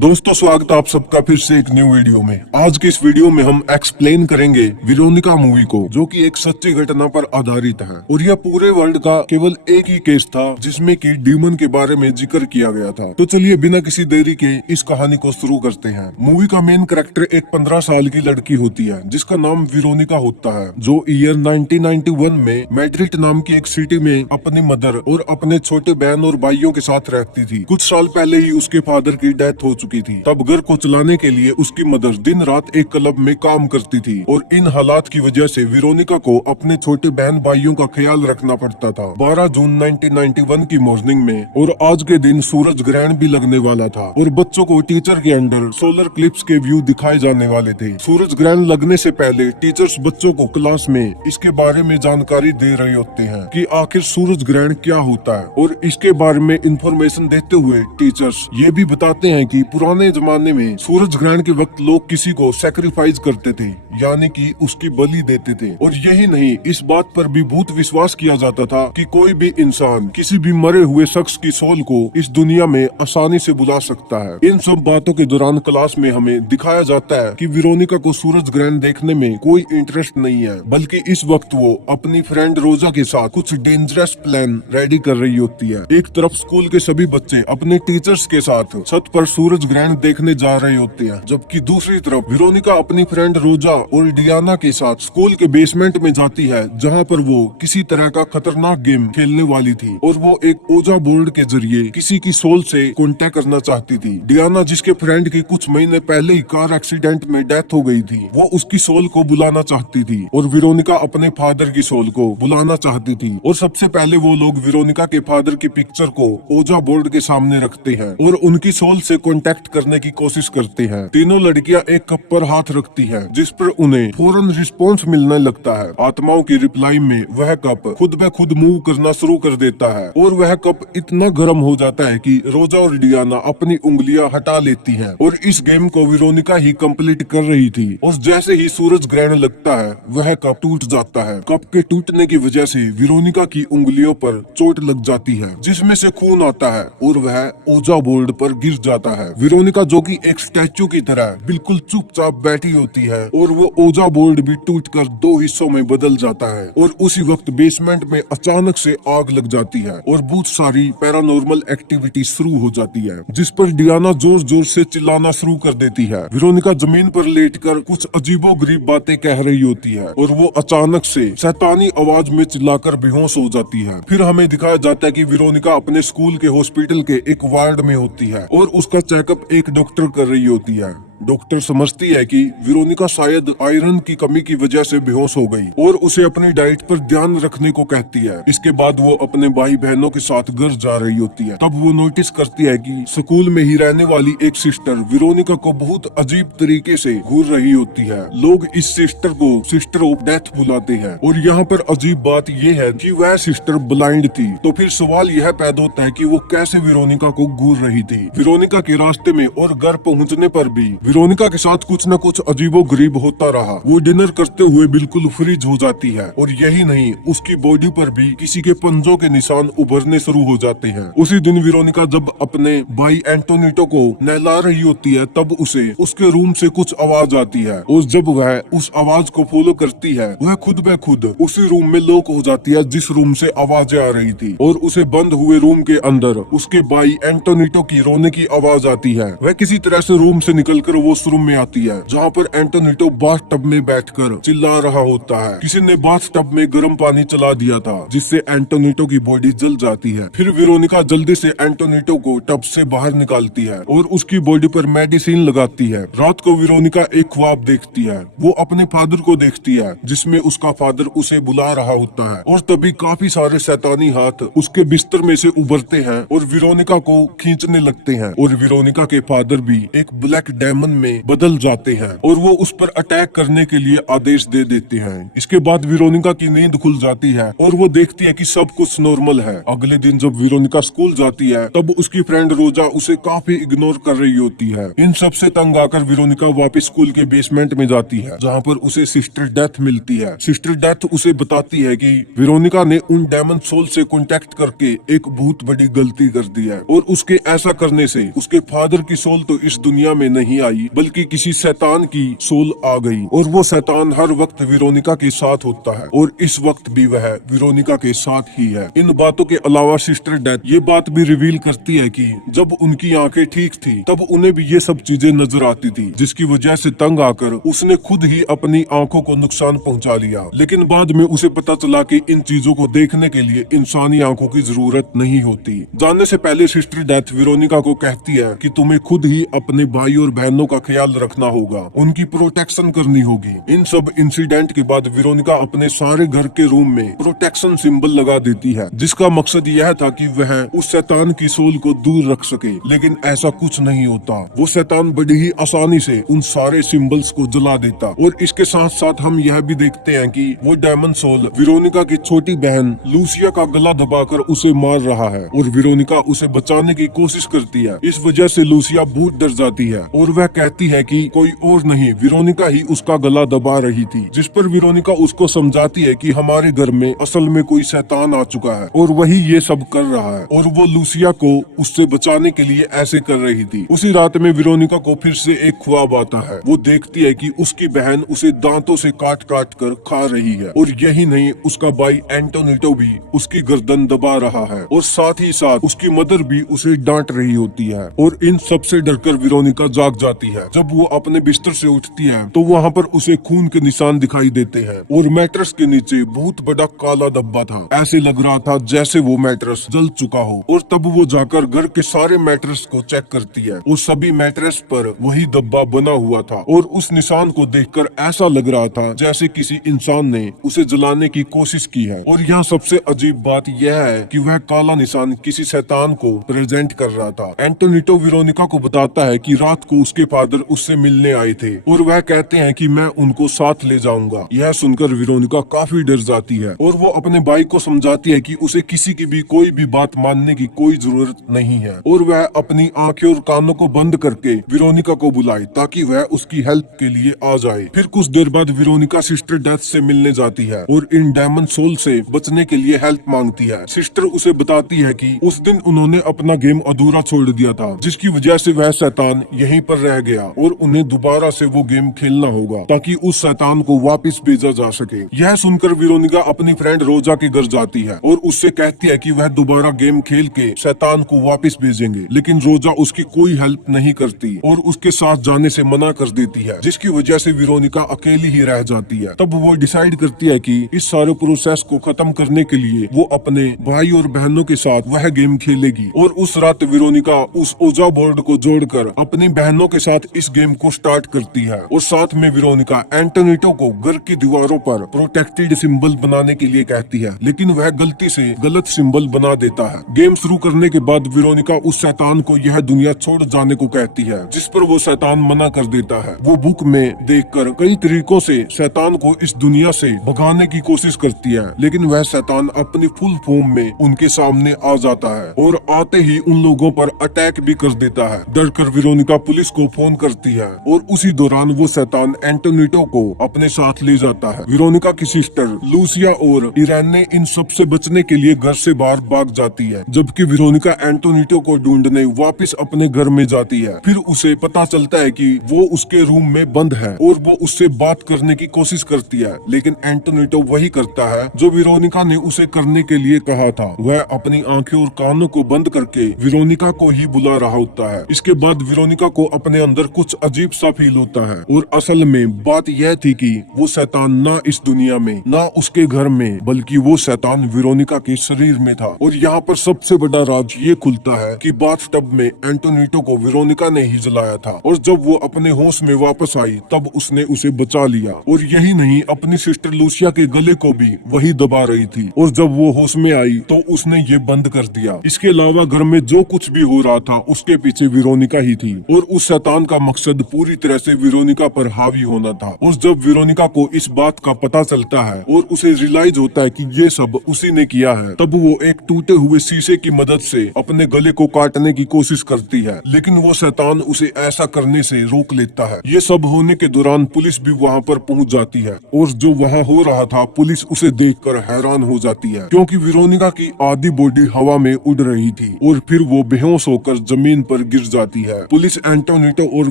दोस्तों, स्वागत है आप सबका फिर से एक न्यू वीडियो में। आज के इस वीडियो में हम एक्सप्लेन करेंगे वेरोनिका मूवी को, जो कि एक सच्ची घटना पर आधारित है। और यह पूरे वर्ल्ड का केवल एक ही केस था जिसमें कि डीमन के बारे में जिक्र किया गया था। तो चलिए बिना किसी देरी के इस कहानी को शुरू करते हैं। मूवी का मेन कैरेक्टर एक 15 साल की लड़की होती है जिसका नाम वेरोनिका होता है, जो ईयर 1991 में मैड्रिड नाम की एक सिटी में अपनी मदर और अपने छोटे बहन और भाइयों के साथ रहती थी। कुछ साल पहले ही उसके फादर की डेथ हो चुकी थी। तब घर को चलाने के लिए उसकी मदर दिन रात एक क्लब में काम करती थी और इन हालात की वजह से वेरोनिका को अपने छोटे बहन भाइयों का ख्याल रखना पड़ता था। 12 जून 1991 की मॉर्निंग में और आज के दिन सूरज ग्रहण भी लगने वाला था और बच्चों को टीचर के अंडर सोलर क्लिप्स के व्यू दिखाए जाने वाले थे। सूरज ग्रहण लगने से पहले टीचर्स बच्चों को क्लास में इसके बारे में जानकारी दे रहे होते हैं कि आखिर सूरज ग्रहण क्या होता है, और इसके बारे में इंफॉर्मेशन देते हुए टीचर्स ये भी बताते हैं कि पुराने जमाने में सूरज ग्रहण के वक्त लोग किसी को सैक्रिफाइस करते थे, यानी कि उसकी बलि देते थे। और यही नहीं, इस बात पर भी बहुत विश्वास किया जाता था कि कोई भी इंसान किसी भी मरे हुए शख्स की सोल को इस दुनिया में आसानी से बुला सकता है। इन सब बातों के दौरान क्लास में हमें दिखाया जाता है कि वेरोनिका को सूरज ग्रहण देखने में कोई इंटरेस्ट नहीं है, बल्कि इस वक्त वो अपनी फ्रेंड रोजा के साथ कुछ डेंजरस प्लान रेडी कर रही होती है। एक तरफ स्कूल के सभी बच्चे अपने टीचर्स के साथ छत पर सूरज ग्रहण देखने जा रहे होते हैं, जबकि दूसरी तरफ वेरोनिका अपनी फ्रेंड रोजा और डियाना के साथ स्कूल के बेसमेंट में जाती है, जहां पर वो किसी तरह का खतरनाक गेम खेलने वाली थी और वो एक ओजा बोर्ड के जरिए किसी की सोल से कांटेक्ट करना चाहती थी। डियाना, जिसके फ्रेंड की कुछ महीने पहले ही कार एक्सीडेंट में डेथ हो गई थी, वो उसकी सोल को बुलाना चाहती थी और वेरोनिका अपने फादर की सोल को बुलाना चाहती थी। और सबसे पहले वो लोग वेरोनिका के फादर की पिक्चर को ओजा बोर्ड के सामने रखते हैं और उनकी सोल से कांटेक्ट करने की कोशिश करते हैं। तीनों लड़कियां एक कप पर हाथ रखती हैं, जिस पर उन्हें फौरन रिस्पॉन्स मिलने लगता है। आत्माओं की रिप्लाई में वह कप खुद ब खुद मूव करना शुरू कर देता है और वह कप इतना गर्म हो जाता है कि रोजा और डियाना अपनी उंगलियां हटा लेती हैं। और इस गेम को वेरोनिका ही कंप्लीट कर रही थी और जैसे ही सूरज ग्रहण लगता है वह कप टूट जाता है। कप के टूटने की वजह से वेरोनिका की उंगलियों पर चोट लग जाती है, जिसमें से खून आता है और वह ओजा बोर्ड पर गिर जाता है। वेरोनिका, जो कि एक स्टैचू की तरह बिल्कुल चुपचाप बैठी होती है, और वो ओजा बोर्ड भी टूटकर 2 हिस्सों में बदल जाता है। और उसी वक्त बेसमेंट में अचानक से आग लग जाती है और बहुत सारी पैरानॉर्मल एक्टिविटी शुरू हो जाती है, जिस पर डियाना जोर जोर से चिल्लाना शुरू कर देती है। वेरोनिका जमीन पर लेटकर कुछ अजीबोगरीब बातें कह रही होती है और वो अचानक से शैतानी आवाज में चिल्लाकर बेहोश हो जाती है। फिर हमें दिखाया जाता है कि वेरोनिका अपने स्कूल के हॉस्पिटल के एक वार्ड में होती है और उसका चेकअप एक डॉक्टर कर रही होती है। डॉक्टर समझती है कि वेरोनिका शायद आयरन की कमी की वजह से बेहोश हो गई और उसे अपनी डाइट पर ध्यान रखने को कहती है। इसके बाद वो अपने भाई बहनों के साथ घर जा रही होती है। तब वो नोटिस करती है कि स्कूल में ही रहने वाली एक सिस्टर वेरोनिका को बहुत अजीब तरीके से घूर रही होती है। लोग इस सिस्टर को सिस्टर ऑफ डेथ बुलाते हैं और यहाँ पर अजीब बात ये है कि वह सिस्टर ब्लाइंड थी। तो फिर सवाल यह पैदा होता है कि वो कैसे वेरोनिका को घूर रही थी। वेरोनिका के रास्ते में और घर पहुँचने पर भी वेरोनिका के साथ कुछ न कुछ अजीबो गरीब होता रहा। वो डिनर करते हुए बिल्कुल फ्रीज हो जाती है और यही नहीं, उसकी बॉडी पर भी किसी के पंजों के निशान उभरने शुरू हो जाते हैं। उसी दिन वेरोनिका जब अपने भाई एंटोनिटो को नहला रही होती है, तब उसे उसके रूम से कुछ आवाज आती है और जब वह उस आवाज को फॉलो करती है, वह खुद ब खुद उसी रूम में लॉक हो जाती है जिस रूम से आवाजें आ रही थी। और उसे बंद हुए रूम के अंदर उसके भाई एंटोनिटो की रोने की आवाज आती है। वह किसी तरह से रूम से निकलकर वॉशरूम में आती है, जहाँ पर एंटोनिटो बाथ टब में बैठकर चिल्ला रहा होता है। किसी ने बाथ टब में गर्म पानी चला दिया था, जिससे एंटोनिटो की बॉडी जल जाती है। फिर वेरोनिका जल्दी से एंटोनिटो को टब से बाहर निकालती है और उसकी बॉडी पर मेडिसिन लगाती है। रात को वेरोनिका एक ख्वाब देखती है। वो अपने फादर को देखती है, जिसमें उसका फादर उसे बुला रहा होता है और तभी काफी सारे शैतानी हाथ उसके बिस्तर में से उभरते हैं और वेरोनिका को खींचने लगते हैं। और वेरोनिका के फादर भी एक ब्लैक डेमन डेमन में बदल जाते हैं और वो उस पर अटैक करने के लिए आदेश दे देते हैं। इसके बाद वेरोनिका की नींद खुल जाती है और वो देखती है कि सब कुछ नॉर्मल है। अगले दिन जब वेरोनिका स्कूल जाती है तब उसकी फ्रेंड रोजा उसे काफी इग्नोर कर रही होती है। इन सब से तंग आकर वेरोनिका वापस स्कूल के बेसमेंट में जाती है, जहाँ पर उसे सिस्टर डेथ मिलती है। सिस्टर डेथ उसे बताती है कि वेरोनिका ने उन डेमन सोल से कांटेक्ट करके एक बहुत बड़ी गलती कर दी है और उसके ऐसा करने से उसके फादर की सोल तो इस दुनिया में नहीं आई बल्कि किसी शैतान की सोल आ गई और वो शैतान हर वक्त वेरोनिका के साथ होता है और इस वक्त भी वह वेरोनिका के साथ ही है। इन बातों के अलावा सिस्टर डेथ ये बात भी रिवील करती है कि जब उनकी आंखें ठीक थी तब उन्हें भी ये सब चीजें नजर आती थी, जिसकी वजह से तंग आकर उसने खुद ही अपनी आंखों को नुकसान पहुंचा लिया। लेकिन बाद में उसे पता चला कि इन चीजों को देखने के लिए इंसानी आंखों की जरूरत नहीं होती। जाने से पहले सिस्टर डेथ वेरोनिका को कहती है कि तुम्हें खुद ही अपने भाई और बहनों का ख्याल रखना होगा, उनकी प्रोटेक्शन करनी होगी। इन सब इंसिडेंट के बाद वेरोनिका अपने सारे घर के रूम में प्रोटेक्शन सिंबल लगा देती है, जिसका मकसद यह था कि वह उस शैतान की सोल को दूर रख सके। लेकिन ऐसा कुछ नहीं होता, वो शैतान बड़ी ही आसानी से उन सारे सिंबल्स को जला देता। और इसके साथ साथ हम यह भी देखते हैं कि वो डेमन सोल वेरोनिका की छोटी बहन लूसिया का गला दबाकर उसे मार रहा है और वेरोनिका उसे बचाने की कोशिश करती है। इस वजह से लूसिया बहुत डर जाती है और वह कहती है कि कोई और नहीं, वेरोनिका ही उसका गला दबा रही थी। जिस पर वेरोनिका उसको समझाती है कि हमारे घर में असल में कोई शैतान आ चुका है और वही ये सब कर रहा है और वो लूसिया को उससे बचाने के लिए ऐसे कर रही थी। उसी रात में वेरोनिका को फिर से एक ख्वाब आता है। वो देखती है कि उसकी बहन उसे दांतों से काट काट कर खा रही है और यही नहीं, उसका भाई एंटोनिटो भी उसकी गर्दन दबा रहा है और साथ ही साथ उसकी मदर भी उसे डांट रही होती है। और इन सब से डरकर वेरोनिका जाग जाती है। जब वो अपने बिस्तर से उठती है तो वहाँ पर उसे खून के निशान दिखाई देते हैं और मैट्रेस के नीचे बहुत बड़ा काला धब्बा था। ऐसे लग रहा था जैसे वो मैट्रेस जल चुका हो। और तब वो जाकर घर के सारे मैट्रेस को चेक करती है और सभी मैट्रेस पर वही धब्बा बना हुआ था और उस निशान को देखकर ऐसा लग रहा था जैसे किसी इंसान ने उसे जलाने की कोशिश की है। और यहाँ सबसे अजीब बात यह है कि वह काला निशान किसी शैतान को प्रेजेंट कर रहा था। एंटोनिटो वेरोनिका को बताता है कि रात को उसके फादर उससे मिलने आए थे और वह कहते हैं कि मैं उनको साथ ले जाऊंगा। यह सुनकर वेरोनिका काफी डर जाती है और वो अपने भाई को समझाती है कि उसे किसी की भी कोई भी बात मानने की कोई जरूरत नहीं है और वह अपनी आंखें और कानों को बंद करके वेरोनिका को बुलाए ताकि वह उसकी हेल्प के लिए आ जाए। फिर कुछ देर बाद वेरोनिका सिस्टर डेथ से मिलने जाती है और इन डेमन सोल से बचने के लिए हेल्प मांगती है। सिस्टर उसे बताती है कि उस दिन उन्होंने अपना गेम अधूरा छोड़ दिया था, जिसकी वजह से वह शैतान यहीं पर रह गया और उन्हें दोबारा से वो गेम खेलना होगा ताकि उस शैतान को वापस भेजा जा सके। यह सुनकर वेरोनिका अपनी फ्रेंड रोजा के घर जाती है और उससे कहती है कि वह दोबारा गेम खेल के शैतान को वापस भेजेंगे। लेकिन रोजा उसकी कोई हेल्प नहीं करती और उसके साथ जाने से मना कर देती है, जिसकी वजह से वेरोनिका अकेली ही रह जाती है। तब वो डिसाइड करती है कि इस सारे प्रोसेस को खत्म करने के लिए वो अपने भाई और बहनों के साथ वह गेम खेलेगी। और उस रात वेरोनिका उस ओजा बोर्ड को जोड़कर अपनी बहनों के साथ इस गेम को स्टार्ट करती है और साथ में वेरोनिका एंटोनिटो को घर की दीवारों पर प्रोटेक्टेड सिंबल बनाने के लिए कहती है, लेकिन वह गलती से गलत सिंबल बना देता है। गेम शुरू करने के बाद वेरोनिका उस शैतान को यह दुनिया छोड़ जाने को कहती है, जिस पर वो शैतान मना कर देता है। वो बुक में देखकर कई तरीकों से शैतान को इस दुनिया से भगाने की कोशिश करती है, लेकिन वह शैतान अपनी फुल फॉर्म में उनके सामने आ जाता है और आते ही उन लोगों पर अटैक भी कर देता है। डरकर वेरोनिका पुलिस को फोन करती है और उसी दौरान वो शैतान एंटोनिटो को अपने साथ ले जाता है। वेरोनिका की सिस्टर लूसिया और इरेने इन सब से बचने के लिए घर से बाहर भाग जाती है, जबकि वेरोनिका एंटोनिटो को ढूंढने वापस अपने घर में जाती है। फिर उसे पता चलता है कि वो उसके रूम में बंद है और वो उससे बात करने की कोशिश करती है, लेकिन एंटोनिटो वही करता है जो वेरोनिका ने उसे करने के लिए कहा था। वह अपनी आंखें और कानों को बंद करके वेरोनिका को ही बुला रहा होता है। इसके बाद वेरोनिका को अपने अंदर कुछ अजीब सा फील होता है और असल में बात यह थी कि वो शैतान ना इस दुनिया में ना उसके घर में, बल्कि वो शैतान वेरोनिका के शरीर में था। और यहाँ पर सबसे बड़ा राज ये खुलता है कि बाथटब में एंटोनिटो को वेरोनिका ने ही जलाया था और जब वो अपने होश में वापस आई तब उसने उसे बचा लिया। और यही नहीं, अपनी सिस्टर लूसिया के गले को भी वही दबा रही थी और जब वो होश में आई तो उसने ये बंद कर दिया। इसके अलावा घर में जो कुछ भी हो रहा था उसके पीछे वेरोनिका ही थी और उस शैतान शैतान का मकसद पूरी तरह से वेरोनिका पर हावी होना था। और जब वेरोनिका को इस बात का पता चलता है और उसे रियलाइज होता है कि ये सब उसी ने किया है, तब वो एक टूटे हुए शीशे की मदद से अपने गले को काटने की कोशिश करती है, लेकिन वो शैतान उसे ऐसा करने से रोक लेता है। ये सब होने के दौरान पुलिस भी वहाँ पर पहुँच जाती है और जो वहाँ हो रहा था पुलिस उसे देखकर हैरान हो जाती है, क्योंकि वेरोनिका की आधी बॉडी हवा में उड़ रही थी और फिर वो बेहोश होकर जमीन पर गिर जाती है। पुलिस एंटोनियो और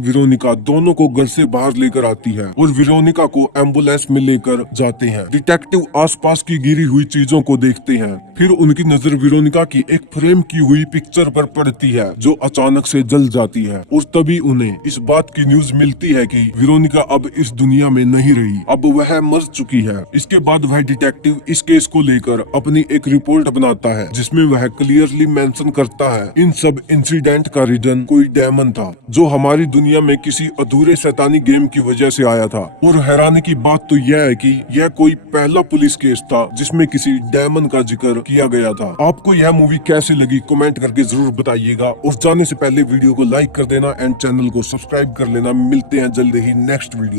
वेरोनिका दोनों को घर से बाहर लेकर आती है और वेरोनिका को एम्बुलेंस में लेकर जाते हैं। डिटेक्टिव आसपास की गिरी हुई चीजों को देखते हैं, फिर उनकी नजर वेरोनिका की एक फ्रेम की हुई पिक्चर पर पड़ती है जो अचानक से जल जाती है और तभी उन्हें इस बात की न्यूज मिलती है कि वेरोनिका अब इस दुनिया में नहीं रही, अब वह मर चुकी है। इसके बाद वह डिटेक्टिव इस केस को लेकर अपनी एक रिपोर्ट बनाता है जिसमें वह क्लियरली मेंशन करता है इन सब इंसिडेंट का रीजन कोई डेमन था जो हमारी दुनिया में किसी अधूरे शैतानी गेम की वजह से आया था। और हैरानी की बात तो यह है कि यह कोई पहला पुलिस केस था जिसमें किसी डेमन का जिक्र किया गया था। आपको यह मूवी कैसी लगी कमेंट करके जरूर बताइएगा और जाने से पहले वीडियो को लाइक कर देना एंड चैनल को सब्सक्राइब कर लेना। मिलते हैं जल्द ही नेक्स्ट वीडियो।